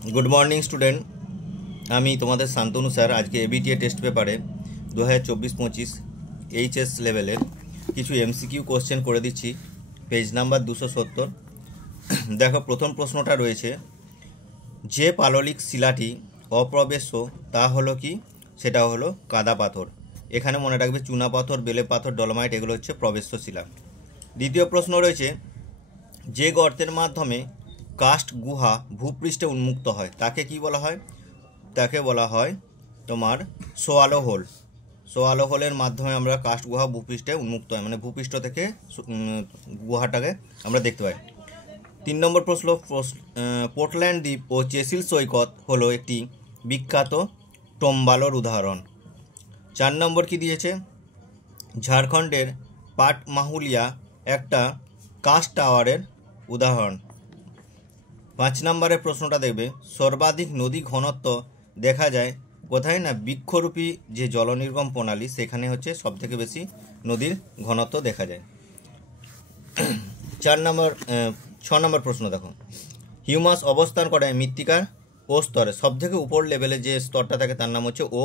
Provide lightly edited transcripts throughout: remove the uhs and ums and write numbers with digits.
Good morning student আমি তোমাদের Shantanu sir আজকে এবিটিএ টেস্ট পেপারে 2024-25 এইচএস লেভেলের কিছু এমসিকিউ কোশ্চেন করে দিচ্ছি। Page number 270। দেখো, প্রথম প্রশ্নটা রয়েছে, যে পাললিক শিলাটি অপ্রবেশ্য তা হলো কি? সেটা হলো কাদা পাথর। এখানে মনে রাখবে চুনা পাথর, বেলে পাথর, ডলোমাইট এগুলো হচ্ছে প্রবেশ্য শিলা। দ্বিতীয় প্রশ্ন রয়েছে, যে গর্তের মাধ্যমে কাস্ট গুহা ভূপৃষ্ঠে উন্মুক্ত হয় তাকে কি বলা হয়? তাকে বলা হয় তোমার সোয়ালো হোল। সোয়ালো হোলের মাধ্যমে আমরা কাস্ট গুহা ভূপৃষ্ঠে উন্মুক্ত হয়, মানে ভূপৃষ্ঠ থেকে গুহাটাকে আমরা দেখতে পাই। 3 নম্বর প্রশ্ন, পোর্টল্যান্ড দ্বীপ ও চেসিল সৈকত হলো একটি বিখ্যাত টম্বালোর উদাহরণ। 4 নম্বর কি দিয়েছে? ঝাড়খণ্ডের পাটমাহুলিয়া একটা কাস্ট টাওয়ারের উদাহরণ। 5 নম্বরের প্রশ্নটা দেখবে, সর্বাধিক নদী ঘনত্ব দেখা যায় কোথায়? না বৃক্ষরূপী যে জলনির্গম প্রণালী সেখানে হচ্ছে সবথেকে বেশি নদীর ঘনত্ব দেখা যায়। 6 নম্বর প্রশ্ন দেখো, হিউমাস অবস্থান করে মৃত্তিকার ও স্তরে, সবথেকে উপর লেভেলে যে স্তরটা থাকে তার নাম হচ্ছে ও,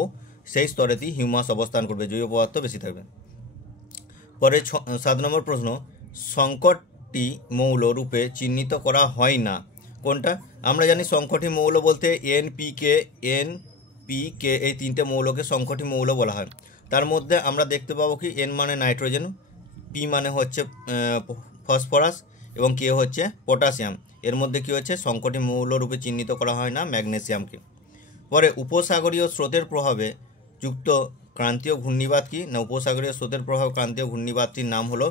সেই স্তরেতেই হিউমাস অবস্থান করবে, জৈব পদার্থ বেশি থাকবে। পরে 7 নম্বর প্রশ্ন, সংকটটি মৌল রূপে চিহ্নিত করা হয় না কোনটা? আমরা জানি সংকটি মৌল বলতে এনপিকে এই 3টে মৌলকে সংকটি মৌল বলা হয়। তার মধ্যে আমরা দেখতে পাবো কি, এন মানে নাইট্রোজেন, পি মানে হচ্ছে ফসফরাস এবং কে হচ্ছে পটাশিয়াম। এর মধ্যে কি হচ্ছে, সংকটি মৌল রূপে চিহ্নিত করা হয় না ম্যাগনেসিয়ামকে। পরে উপসাগরীয় স্রোতের প্রভাবে যুক্ত ক্রান্তীয় ঘূর্ণিবাদ কি? না উপসাগরীয় স্রোতের প্রভাবে ক্রান্তীয় ঘূর্ণিবাদটির নাম হলো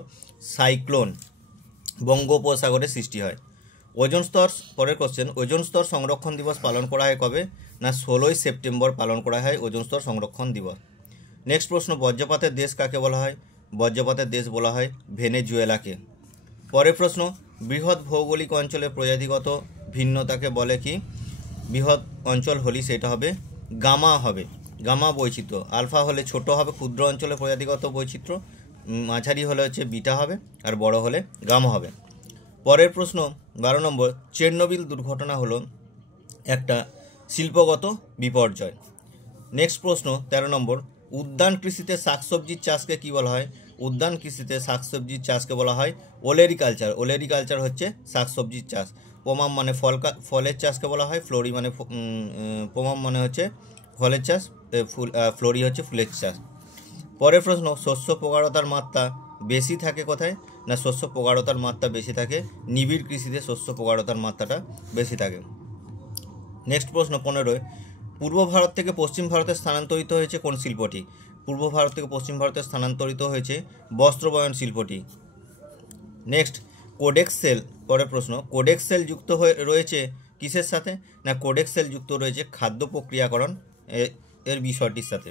সাইক্লোন। বঙ্গোপসাগরে সৃষ্টি হয়। ওজোন স্তর, পরের কোশ্চেন, ওজোন স্তর সংরক্ষণ দিবস পালন করা হয় কবে? না 16ই সেপ্টেম্বর পালন করা হয় ওজোন স্তর সংরক্ষণ দিবস। নেক্সট প্রশ্ন, বজ্রপাতের দেশ কাকে বলা হয়? বজ্রপাতের দেশ বলা হয় ভেনেজুয়েলাকে। পরের প্রশ্ন, বৃহৎ ভৌগোলিক অঞ্চলে প্রজাতিগত ভিন্নতাকে বলে কি? বৃহৎ অঞ্চল হলে সেটা হবে গামা হবে, গামা বৈচিত্র্য। আলফা হলে ছোট হবে, ক্ষুদ্র অঞ্চলে প্রজাতিগত বৈচিত্র্য। মাঝারি হলে হচ্ছে বিটা হবে, আর বড় হলে গামা হবে। পরের প্রশ্ন 12 নম্বর, চেরনোবিল দুর্ঘটনা হলো একটা শিল্পগত বিপর্যয়। নেক্সট প্রশ্ন 13 নম্বর, উদ্যান কৃষিতে শাকসবজির চাষকে কি বলা হয়? উদ্যান কৃষিতে শাকসবজির চাষকে বলা হয় ওলেরিকালচার। ওলেরিকালচার হচ্ছে শাকসবজির চাষ। পোমাম মানে ফলের চাষকে বলা হয়, ফ্লোরি মানে পোমাম মানে হচ্ছে ফলের চাষ, ফ্লোরি হচ্ছে ফুলের চাষ। পরের প্রশ্ন, শস্য প্রগাঢ়তার মাত্রা বেশি থাকে কোথায়? না শস্য প্রগাঢ়তার মাত্রা বেশি থাকে নিবিড় কৃষিতে, শস্য প্রগাঢ়তার মাত্রাটা বেশি থাকে। নেক্সট প্রশ্ন 15, পূর্ব ভারত থেকে পশ্চিম ভারতে স্থানান্তরিত হয়েছে কোন শিল্পটি? পূর্ব ভারত থেকে পশ্চিম ভারতে স্থানান্তরিত হয়েছে বস্ত্রবয়ন শিল্পটি। নেক্সট, কোডেক্স সেল, পরের প্রশ্ন, কোডেক্স সেল যুক্ত হয়ে রয়েছে কিসের সাথে? না কোডেক্স সেল যুক্ত রয়েছে খাদ্য প্রক্রিয়াকরণ এর বিষয়টির সাথে।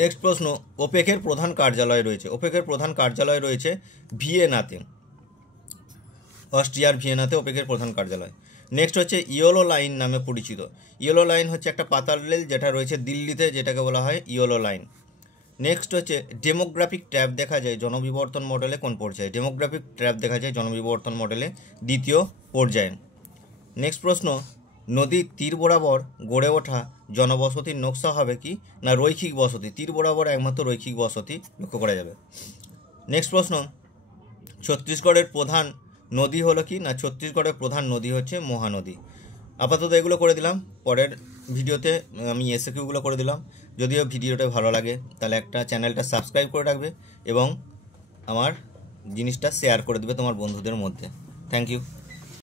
নেক্সট প্রশ্ন, ওপেকের প্রধান কার্যালয় রয়েছে, ওপেকের প্রধান কার্যালয় রয়েছে ভিয়েনাতে, অস্ট্রিয়ার ভিয়েনাতে ওপেকের প্রধান কার্যালয়। নেক্সট হচ্ছে ইয়েলো লাইন নামে পরিচিত। ইয়েলো লাইন হচ্ছে একটা পাতাল রেল যেটা রয়েছে দিল্লিতে, যেটাকে বলা হয় ইয়েলো লাইন। নেক্সট হচ্ছে ডেমোগ্রাফিক ট্র্যাপ দেখা যায় জনবিবর্তন মডেলে কোন পর্যায়ে? ডেমোগ্রাফিক ট্র্যাপ দেখা যায় জনবিবর্তন মডেলে দ্বিতীয় পর্যায়ে। নেক্সট প্রশ্ন, নদীর তীর বরাবর গড়ে ওঠা জনবসতির নকশা হবে কি? না রৈখিক বসতি। তীর বরাবর একমাত্র রৈখিক বসতি লক্ষ্য করা যাবে। নেক্সট প্রশ্ন, ছত্তিশগড়ের প্রধান নদী হলো কি? না ছত্তিশগড়ের প্রধান নদী হচ্ছে মহানদী। আপাতত এগুলো করে দিলাম, পরের ভিডিওতে আমি এসএকিউগুলো করে দিলাম। যদিও ভিডিওটা ভালো লাগে তাহলে একটা চ্যানেলটা সাবস্ক্রাইব করে রাখবে এবং আমার জিনিসটা শেয়ার করে দেবে তোমার বন্ধুদের মধ্যে। Thank you.